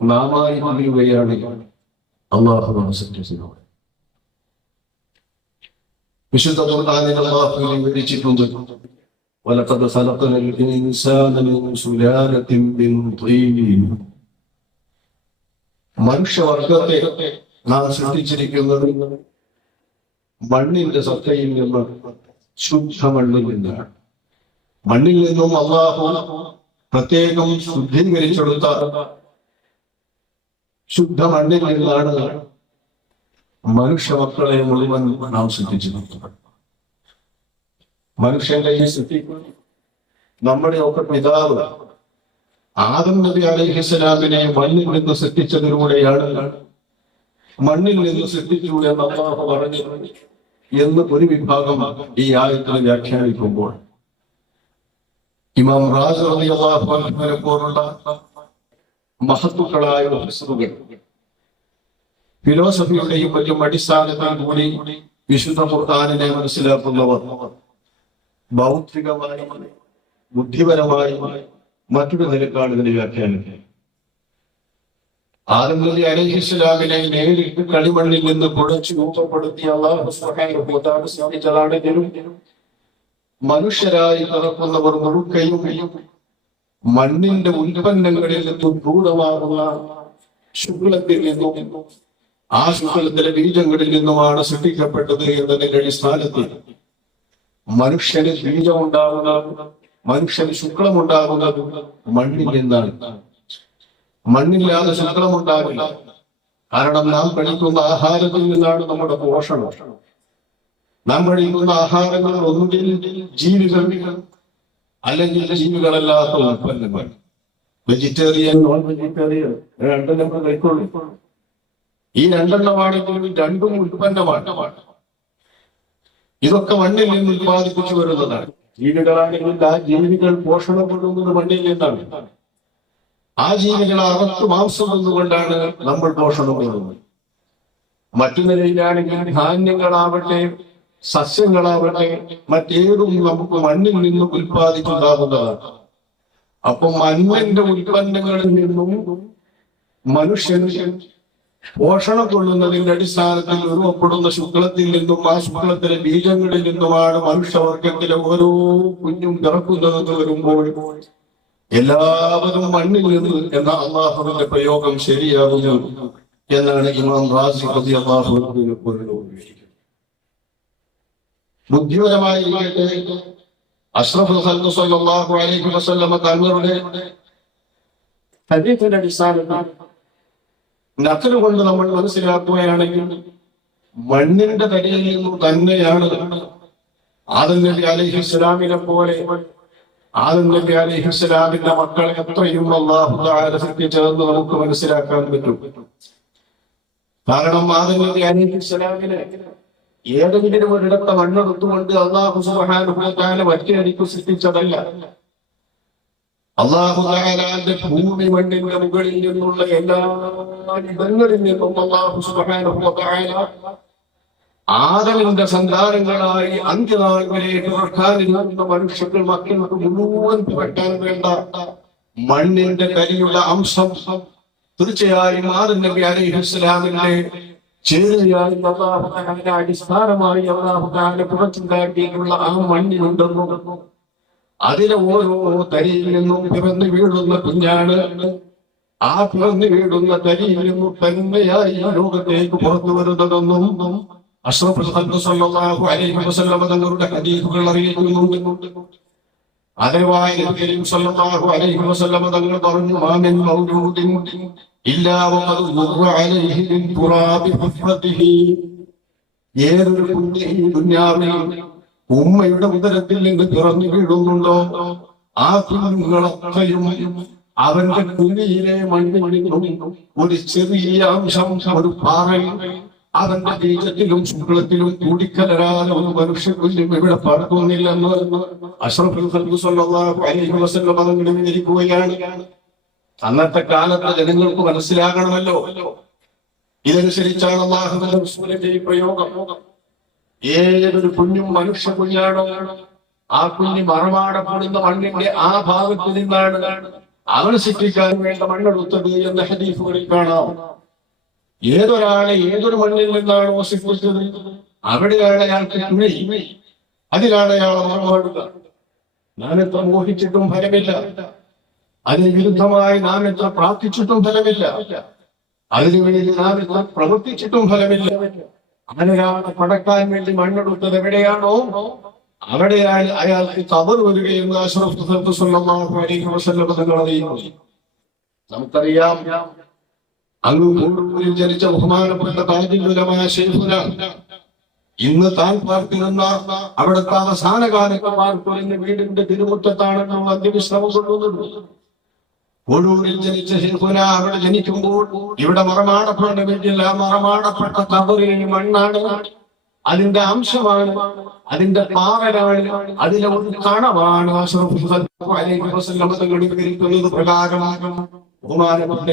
നാമായി പറയുകയാണ് അള്ളാഹു സത്യസിനോട് വിശുദ്ധ ഖുർആനിൽ അള്ളാഹു വിവരിച്ചിട്ടുണ്ട് ولقد خلقنا الإنسان من سلالة من طين മനുഷ്യവർഗത്തെ നാം സൃഷ്ടിച്ചിരിക്കുന്നത് മണ്ണിന്റെ സത്തയിൽ നിന്ന് ശുദ്ധ മണ്ണിൽ നിന്നാണ് മണ്ണിൽ നിന്നും അള്ളാഹു പ്രത്യേകം ശുദ്ധീകരിച്ചെടുത്ത ശുദ്ധ മണ്ണിൽ നിന്നാണ് മനുഷ്യ മക്കളെ മുഴുവൻ നാം സിദ്ധിച്ചു മനുഷ്യന്റെ ഈ സൃഷ്ടി നമ്മുടെ ഒക്കെ പിതാവ് ആദം നബി അലൈഹിസ്സലാമിനെ മണ്ണിൽ നിന്ന് സൃഷ്ടിച്ചതിലൂടെയാണ് മണ്ണിൽ നിന്ന് സൃഷ്ടിച്ചു എന്ന് അള്ളാഹു പറഞ്ഞു എന്ന് ഒരു വിഭാഗം ഈ ആയത്തിനെ വ്യാഖ്യാനിക്കുമ്പോൾ. ഇമാം റാസ് റളിയല്ലാഹു അൻഹുവിനെ പോലുള്ള മഹത്തുക്കളായ മുഫസ്സിറുകൾ ഫിലോസഫിയുടെയും മറ്റും അടിസ്ഥാനത്തിൽ കൂടി വിശുദ്ധ ഖുർആാനിനെ മനസ്സിലാക്കുന്നവർ ബൗദ്ധികമായി ബുദ്ധിപരമായി മറ്റൊരു നിലക്കാണ് ഇതിനെ വ്യാഖ്യാനം. ആദം നബി അലൈഹി ഇസ്ലാമിനെ നേരിട്ട് കളിമണ്ണിൽ നിന്ന് കുഴച്ചു രൂപപ്പെടുത്തിയ അള്ളാഹു മനുഷ്യരായി പിറക്കുന്നവർ മുഴുക്കയും മണ്ണിന്റെ ഉൽപ്പന്നങ്ങളിൽ നിന്നും ദൂരമാകുന്ന ശുക്ലത്തിൽ നിന്നും ആ ശുക്ലത്തിലെ ബീജങ്ങളിൽ നിന്നുമാണ് സൃഷ്ടിക്കപ്പെട്ടത് എന്നതിന്റെ അടിസ്ഥാനത്തിൽ. മനുഷ്യന് ബീജമുണ്ടാകുന്നത് മനുഷ്യന് ശുക്ലമുണ്ടാകുന്നത് മണ്ണിൽ നിന്നാണ്. മണ്ണില്ലാതെ ശുക്ലമുണ്ടാകില്ല. കാരണം നാം കഴിക്കുന്ന ആഹാരത്തിൽ നിന്നാണ് നമ്മുടെ പോഷണം. നാം കഴിക്കുന്ന ആഹാരങ്ങൾ ഒന്നുകിൽ ജീവികൾ അല്ലെങ്കിൽ ജീവികളല്ലാത്ത ഉൽപ്പന്നങ്ങൾ. വെജിറ്റേറിയൻ നോൺ വെജിറ്റേറിയൻ രണ്ടെണ്ണം നമ്മൾ കഴിക്കൊള്ളൂ ഈ രണ്ടെണ്ണമാണെങ്കിലും രണ്ടും ഉൽപ്പന്നമാണ്. ഇതൊക്കെ മണ്ണിൽ നിന്ന് ഉത്പാദിപ്പിച്ചു വരുന്നതാണ്. ജീവികളാണെങ്കിൽ ആ ജീവികൾ പോഷണം കൊള്ളുന്നത് മണ്ണിൽ നിന്നാണ്. ആ ജീവികൾ അകത്ത് മാംസം നിന്നുകൊണ്ടാണ് നമ്മൾ പോഷണം കൊള്ളുന്നത് മറ്റു നിലയിലാണെങ്കിൽ ധാന്യങ്ങളാവട്ടെ സസ്യങ്ങളാവട്ടെ മറ്റേതും നമുക്ക് മണ്ണിൽ നിന്നും ഉൽപ്പാദിപ്പിക്കാവുന്നതാണ് അപ്പൊ മണ്ണിന്റെ ഉൽപ്പന്നങ്ങളിൽ നിന്നും മനുഷ്യൻ പോഷണം കൊള്ളുന്നതിന്റെ അടിസ്ഥാനത്തിൽ രൂപപ്പെടുന്ന ശുക്ലത്തിൽ നിന്നും ആ ശുക്ലത്തിലെ ബീജങ്ങളിൽ നിന്നുമാണ് മനുഷ്യവർഗത്തിലെ ഓരോ കുഞ്ഞും പിറക്കുന്നതെന്ന് വരുമ്പോൾ എല്ലാവരും മണ്ണിൽ നിന്ന് എന്ന അള്ളാഹുവിന്റെ പ്രയോഗം ശരിയാകുന്നു എന്നാണ് ഇമാം റാസി റതി അള്ളാഹുവിനെ ബുദ്ധിപരമായി ഇരിക്കട്ടെ. അഷ്റഫ് ഖൽഖ് സല്ലല്ലാഹു അലൈഹി വസല്ലമ കൊണ്ട് നമ്മൾ മനസ്സിലാക്കുകയാണെങ്കിൽ മണ്ണിന്റെ തടിയിൽ നിന്നും തന്നെയാണ് ആദം നബി അലൈഹി ഇസ്ലാമിനെ പോലെ ആദം നബി അലൈഹി ഇസ്ലാമിന്റെ മക്കളെ എത്രയും അള്ളാഹു സൃഷ്ടിച്ചതെന്ന് നമുക്ക് മനസ്സിലാക്കാൻ പറ്റും. കാരണം ആദം നബി അലൈഹി ഇസ്ലാമിനെ ഏതെങ്കിലും ഒരിടത്തെ മണ്ണെടുത്തുകൊണ്ട് അള്ളാഹു സുബാനുഭവത്താല മറ്റേടിക്ക് സൃഷ്ടിച്ചതല്ല. അള്ളാഹുദാലാന്റെ ഭൂമി മണ്ണിന്റെ മുകളിൽ നിന്നുള്ള എല്ലാ ഇടങ്ങളിൽ നിന്നും അള്ളാഹു സുബാനുഭവത്തായ ആദമിന്റെ സന്താനങ്ങളായി അന്ത്യനാൾ വരെ തുറക്കാനിരുന്ന മനുഷ്യർക്ക് മക്കൾക്ക് മുഴുവൻ പുരട്ടാൻ വേണ്ട മണ്ണിന്റെ കരിയുള്ള അംശം തീർച്ചയായും ആദം നബി അലൈഹി ഇസ്ലാമിന്റെ ചേരുകയായി അള്ളാഹുദാലിന്റെ അടിസ്ഥാനമായി അള്ളാഹുദാലിന്റെ പുറത്തുണ്ടാക്കിയിട്ടുള്ള ആ മണ്ണിനുണ്ടെന്നും അതിലെ ഓരോ തരിയിൽ നിന്നും പിറന്നു വീഴുന്ന കുഞ്ഞാണ്. ആ പിറന്നു വീഴുന്ന തരിയിൽ നിന്നും തന്നെയായി ഈ ലോകത്തേക്ക് പുറത്തു വരുന്നതെന്നും സല്ലല്ലാഹു അലൈഹി വസല്ലം തങ്ങളുടെ ഹദീസുകൾ അറിയിക്കുന്നുണ്ട്. അതേവായ നബി കരീം സല്ലല്ലാഹു അലൈഹി വസല്ലം തങ്ങൾ പറഞ്ഞു മാമിൻ മൗജൂദിൻ ഏതൊരു കുഞ്ഞ് ഈ ദുനിയാവിൽ ഉമ്മയുടെ ഉദരത്തിൽ നിന്ന് പിറന്നു വീഴുന്നുണ്ടോ? ആ കുഞ്ഞുങ്ങളൊക്കെയും അവന്റെ കുഞ്ഞിയിലെ നിന്നും ഒരു ചെറിയ അംശം ഒരു പാറയും അവന്റെ ബീജത്തിലും ശുക്ലത്തിലും കൂടിക്കലരാതെ ഒരു കുഞ്ഞും ഇവിടെ പറക്കുന്നില്ലെന്ന് അഷ്റഫുൽ പറഞ്ഞിരിക്കുകയാണ് സല്ലല്ലാഹു അലൈഹി വസല്ലം അന്നത്തെ കാലത്ത് ജനങ്ങൾക്ക് മനസ്സിലാകണമല്ലോ. ഇതനുസരിച്ചാണ് അള്ളാഹുവിന്റെ റസൂലിന്റെ ഈ പ്രയോഗം. ഏതൊരു കുഞ്ഞും മനുഷ്യ കുഞ്ഞാണോ. ആ കുഞ്ഞ് മറവാടപ്പെടുന്ന മണ്ണിന്റെ ആ ഭാഗത്ത് നിന്നാണ് അവൻ ശിക്ഷിക്കാൻ വേണ്ട മണ്ണെടുത്തത് എന്ന ഹദീഫുകളിൽ കാണാം. ഏതൊരാളെ ഏതൊരു മണ്ണിൽ നിന്നാണോ ശിക്ഷിച്ചത് അവിടെയാണ് അയാൾക്ക് കുഴി അതിലാണ് അയാളെ മറവാടുക. എത്ര മോഹിച്ചിട്ടും ഫലമില്ല. അതിന് വിരുദ്ധമായി നാം എത്ര പ്രാർത്ഥിച്ചിട്ടും ഫലമില്ല. അതിനു വേണ്ടി നാം എത്ര പ്രവർത്തിച്ചിട്ടും ഫലമില്ല. അങ്ങനെയാണ് പടക്കാൻ വേണ്ടി മണ്ണെടുത്തത് എവിടെയാണോ? അവിടെയാണ് അയാൾക്ക് തവർ വരികയെന്ന് നമുക്കറിയാം അങ്ങ് കൂടുതൽ ജനിച്ച ബഹുമാനപ്പെട്ട താജിലുലമായ ശൈഖുന ഇന്ന് താൻ നിന്ന അവിടുത്തെ അവസാന കാലത്ത് പാർക്കുന്ന വീടിന്റെ തിരുമുറ്റത്താണ് ശ്രമം കൊള്ളുന്നത് കൊടൂരിൽ ജനിച്ച ശൈഖുന അവിടെ ജനിക്കുമ്പോൾ ഇവിടെ ആ മറമാടപ്പെട്ട കബറിൽ മണ്ണാണ്. അതിന്റെ അംശമാണ് അതിന്റെ പാവലാണ് അതിലെ ഒരു കണമാണ് വിവരിക്കുന്നത്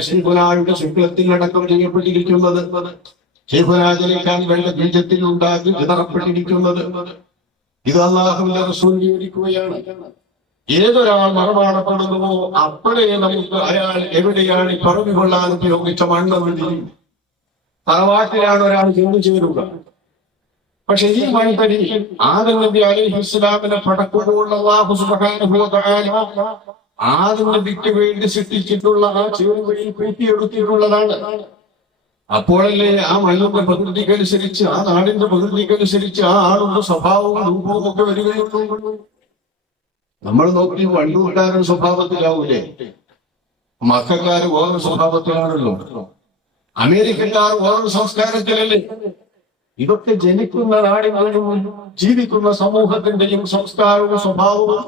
ശൈഖുനായുടെ ശുക്ലത്തിൽ അടക്കം ചെയ്യപ്പെട്ടിരിക്കുന്നത് ശൈഖുനാജലിക്കാൻ വേണ്ട ബീജത്തിൽ ഉണ്ടാക്കി വിതറപ്പെട്ടിരിക്കുന്നത്. ഇത് അള്ളാഹുവിന്റെ റസൂൽ വിവരിക്കുകയാണ് ഏതൊരാൾ മറമാടപ്പെടുന്നുവോ അപ്പോഴേ നമുക്ക് അയാൾ എവിടെയാണ് പറഞ്ഞു കൊള്ളാൻ ഉപയോഗിച്ച മണ്ണ് തിരിയും തറവാട്ടിലാണ് ഒരാൾ ജോലി പക്ഷെ ഈ മൺതരി ആദം നബി അലൈഹി ഇസ്ലാമിനെ പടക്കുമ്പോൾ അല്ലാഹു സുബ്ഹാനഹു വ തആല ആദം നബിക്ക് വേണ്ടി സൃഷ്ടിച്ചിട്ടുള്ള ആ ചേരുവയിൽ കൂട്ടിയെടുത്തിട്ടുള്ളതാണ്. അപ്പോഴല്ലേ ആ മണ്ണിന്റെ പ്രകൃതിക്കനുസരിച്ച് ആ നാടിന്റെ പ്രകൃതിക്കനുസരിച്ച് ആ ആളുടെ സ്വഭാവവും രൂപവും ഒക്കെ വരികയുള്ളൂ. നമ്മൾ നോക്കി വണ്ടൂർക്കാരൻ സ്വഭാവത്തിലാവൂലേ? മക്കാർ ഓരോ സ്വഭാവത്തിലാണല്ലോ. അമേരിക്കക്കാർ ഓരോ സംസ്കാരത്തിലല്ലേ? ഇതൊക്കെ ജനിക്കുന്ന നാടിനും ജീവിക്കുന്ന സമൂഹത്തിന്റെയും സംസ്കാരവും സ്വഭാവവും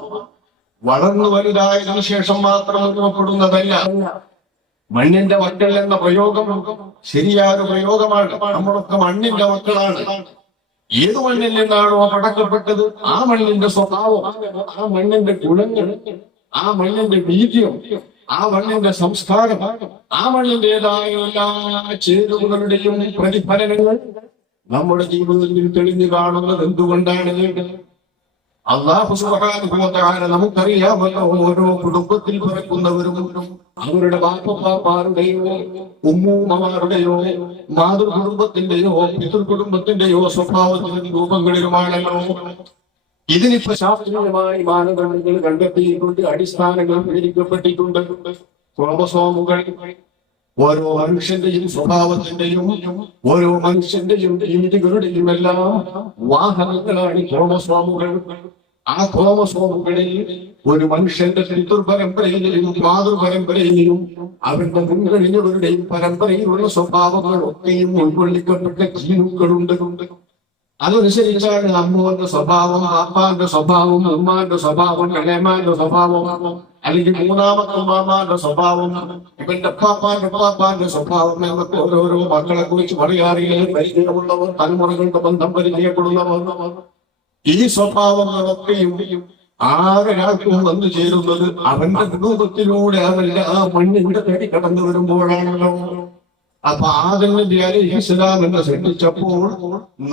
വളർന്നു വലുതായതിനു ശേഷം മാത്രം അനുഭവപ്പെടുന്നതല്ല മണ്ണിന്റെ മക്കൾ എന്ന പ്രയോഗം ശരിയായ പ്രയോഗമാണ്. നമ്മളൊക്കെ മണ്ണിന്റെ മക്കളാണ് ഏത് മണ്ണിൽ നിന്നാണോ പടക്കപ്പെട്ടത് ആ മണ്ണിന്റെ സ്വഭാവം ആ മണ്ണിന്റെ ഗുണങ്ങൾ ആ മണ്ണിന്റെ വീര്യം ആ മണ്ണിന്റെ സംസ്കാരം ആ മണ്ണിന്റേതായ എല്ലാ ചേരുവകളുടെയും പ്രതിഫലനങ്ങൾ നമ്മുടെ ജീവിതത്തിൽ തെളിഞ്ഞു കാണുന്നത് എന്തുകൊണ്ടാണ്? അള്ളാഹു തആല നമുക്കറിയാമല്ലോ ഓരോ കുടുംബത്തിൽ പിറക്കുന്നവരും അവരുടെ ബാപ്പമാരുടെയോ ഉമ്മൂമ്മമാരുടെയോ മാതൃകുടുംബത്തിന്റെയോ പിതൃ കുടുംബത്തിന്റെയോ സ്വഭാവത്തിലും രൂപങ്ങളിലുമാണല്ലോ. ഇതിനിപ്പോ ശാസ്ത്രീയമായി മാനദണ്ഡങ്ങൾ കണ്ടെത്തിയിട്ടുണ്ട് അടിസ്ഥാനങ്ങൾ വിവരിക്കപ്പെട്ടിട്ടുണ്ട്. ക്രോമസോമുകൾ ഓരോ മനുഷ്യന്റെയും സ്വഭാവത്തിന്റെയും ഓരോ മനുഷ്യന്റെയും രീതികളുടെയും എല്ലാം വാഹനങ്ങളാണ് ക്രോമസോമുകൾ. ആ ക്രോമസോമുകളിൽ ഒരു മനുഷ്യന്റെ പിതൃപരമ്പരയിലെയും മാതൃപരമ്പരയിലെയും അവരുടെ മുൻകഴിഞ്ഞവരുടെയും പരമ്പരയിലുള്ള സ്വഭാവങ്ങളൊക്കെയും ഉൾക്കൊള്ളിക്കപ്പെട്ട ജീനുകളുണ്ട്. അതനുസരിച്ചാണ് അമ്മുവിന്റെ സ്വഭാവം അപ്പാന്റെ സ്വഭാവം ഉമ്മാന്റെ സ്വഭാവം ഇളയമാന്റെ സ്വഭാവം അല്ലെങ്കിൽ മൂന്നാമത്തെ ഉമ്മാമാന്റെ സ്വഭാവം ഇവന്റെ പാപ്പാന്റെ പാപ്പാന്റെ സ്വഭാവം എന്നൊക്കെ ഓരോരോ മക്കളെ കുറിച്ച് പറയാറില്ലേ? പരിചയമുള്ളവർ തലമുറകളുടെ ബന്ധം പരിചയപ്പെടുന്നവർ. ഈ സ്വഭാവങ്ങളൊക്കെയും ആരൊരാൾക്കും വന്നു ചേരുന്നത് അവന്റെ രൂപത്തിലൂടെ അവന്റെ ആ മണ്ണിന്റെ തടി കടന്നു വരുമ്പോഴാണല്ലോ. അപ്പൊ ആദമിന്റെ യേശുദാം എന്ന് ശ്രദ്ധിച്ചപ്പോൾ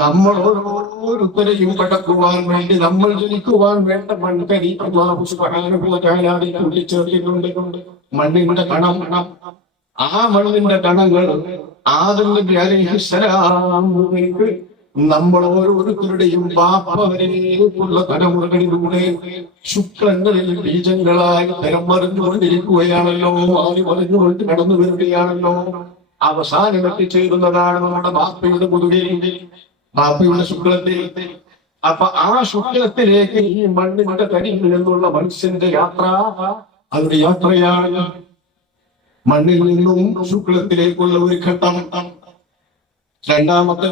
നമ്മൾ ഓരോരുത്തരെയും കടക്കുവാൻ വേണ്ടി നമ്മൾ ജനിക്കുവാൻ വേണ്ട മൺകരി തആല കൂട്ടിച്ചേർത്തിട്ടുണ്ട്. മണ്ണിന്റെ കണം. ആ മണ്ണിന്റെ കണങ്ങൾ ആദമിന്റെ അലൈഹി നമ്മൾ ഓരോരുത്തരുടെയും ബാപ്പവരേക്കുള്ള തലമുറകളിലൂടെ ശുക്രങ്ങളിൽ ബീജങ്ങളായി തരം മറിഞ്ഞുകൊണ്ടിരിക്കുകയാണല്ലോ മാറി മറിഞ്ഞുകൊണ്ട് കടന്നു വരികയാണല്ലോ. അവസാനം എത്തിച്ചേരുന്നതാണ് നമ്മുടെ ബാപ്പയുടെ മുതുകയിൽ ബാപ്പയുടെ ശുക്ലത്തിൽ. അപ്പൊ ആ ശുക്ലത്തിലേക്ക് ഈ മണ്ണിന്റെ തരിയിൽ നിന്നുള്ള മനുഷ്യന്റെ യാത്ര അതൊരു യാത്രയാണ് മണ്ണിൽ നിന്നും ശുക്ലത്തിലേക്കുള്ള ഒരു ഘട്ടം. രണ്ടാമത്തെ